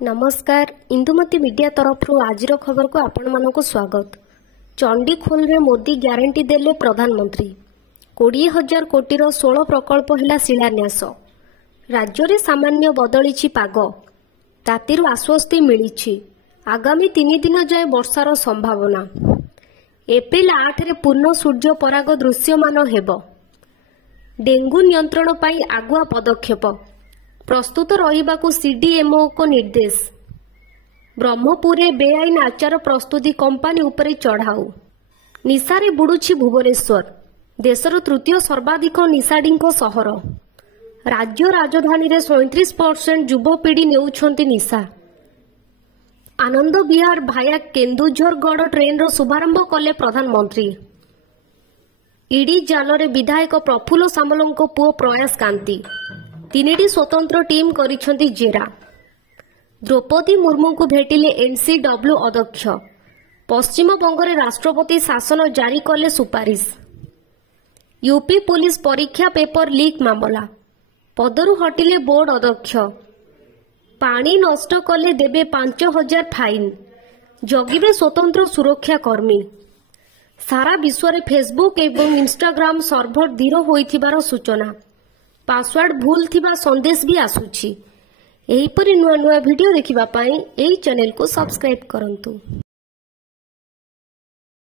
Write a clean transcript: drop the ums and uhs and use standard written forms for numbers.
नमस्कार इंदुमती मीडिया तरफ आज खबर को आपण मानक स्वागत। चंडीखोल रे मोदी ग्यारंटी देले प्रधानमंत्री 20,000 कोटीर 16 प्रकल्प हिला शिलान्यास। राज्य रे सामान्य बदली पाग तातीर आश्वस्ति मिली आगामी 3 दिन जाए वर्षार संभावना। एप्रिल 8 रे पूर्ण सूर्य पराग दृश्यमान हेब। डेंगू नियंत्रण पाई आगुआ पदक्षेप प्रस्तुत रहिबाकु सीडीएमओ को निर्देश। ब्रह्मपुर बेआईन आचार प्रस्तुति कंपानी उपरे चढ़ाऊ। निशारे बुड़ुछि भुवनेश्वर देशर तृतीय सर्वाधिक निशाड़ी सहर। राज्य राजधानी रे 37% युवपीढ़ी नेउछंती निशा। आनंद विहार भाया केन्दुझरगढ़ ट्रेन रो शुभारंभ कले प्रधानमंत्री। ईडी जाल विधायक प्रफुल्ल सामलको पुओ प्रयास कांति 3टी स्वतंत्र टीम करिसेंती जेरा। द्रौपदी मुर्मू को भेटिले एनसीडब्ल्यू अध्यक्ष। पश्चिम बंगरे राष्ट्रपति शासन जारी कले सुपारिश। यूपी पुलिस परीक्षा पेपर लीक मामला पदरु हटिले बोर्ड अध्यक्ष। पानी नष्ट कले देबे 5,000 फाइन जगिबे स्वतंत्र सुरक्षा कर्मी। सारा विश्व रे फेसबुक एवं इंस्टाग्राम सर्भर धीर होइथिबार सूचना। पासवर्ड भूल थिबा संदेश भी आसुछि। एहीपरि नुआ नुआ वीडियो देखिबा पाई एही चैनल को सब्सक्राइब करंतु।